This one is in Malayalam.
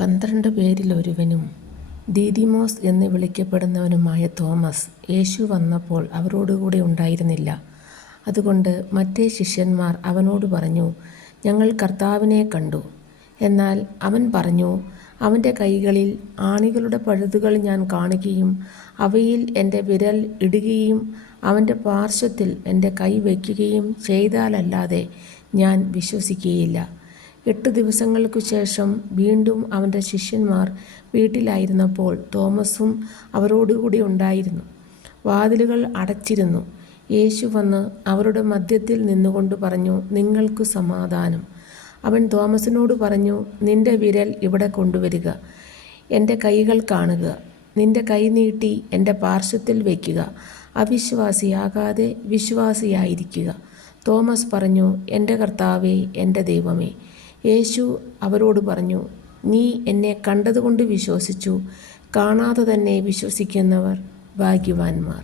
12 പേരിൽ ഒരുവനും ദീദിമോസ് എന്ന് വിളിക്കപ്പെടുന്നവനുമായ തോമസ് യേശു വന്നപ്പോൾ അവരോടുകൂടെ ഉണ്ടായിരുന്നില്ല. അതുകൊണ്ട് മറ്റേ ശിഷ്യന്മാർ അവനോട് പറഞ്ഞു, ഞങ്ങൾ കർത്താവിനെ കണ്ടു. എന്നാൽ അവൻ പറഞ്ഞു, അവൻ്റെ കൈകളിൽ ആണികളുടെ പഴുതുകൾ ഞാൻ കാണുകയും അവയിൽ എൻ്റെ വിരൽ ഇടുകയും അവൻ്റെ പാർശ്വത്തിൽ എൻ്റെ കൈ വയ്ക്കുകയും ചെയ്താലല്ലാതെ ഞാൻ വിശ്വസിക്കുകയില്ല. 8 ദിവസങ്ങൾക്കു ശേഷം വീണ്ടും അവൻ്റെ ശിഷ്യന്മാർ വീട്ടിലായിരുന്നപ്പോൾ തോമസും അവരോടുകൂടി ഉണ്ടായിരുന്നു. വാതിലുകൾ അടച്ചിരുന്നു. യേശു വന്ന് അവരുടെ മധ്യത്തിൽ നിന്നുകൊണ്ട് പറഞ്ഞു, നിങ്ങൾക്ക് സമാധാനം. അവൻ തോമസിനോട് പറഞ്ഞു, നിന്റെ വിരൽ ഇവിടെ കൊണ്ടുവരിക, എൻ്റെ കൈകൾ കാണുക. നിന്റെ കൈ നീട്ടി എൻ്റെ പാർശ്വത്തിൽ വയ്ക്കുക. അവിശ്വാസിയാകാതെ വിശ്വാസിയായിരിക്കുക. തോമസ് പറഞ്ഞു, എൻ്റെ കർത്താവേ, എൻ്റെ ദൈവമേ. യേശു അവരോട് പറഞ്ഞു, നീ എന്നെ കണ്ടതുകൊണ്ട് വിശ്വസിച്ചു. കാണാതെ തന്നെ വിശ്വസിക്കുന്നവർ ഭാഗ്യവാന്മാർ.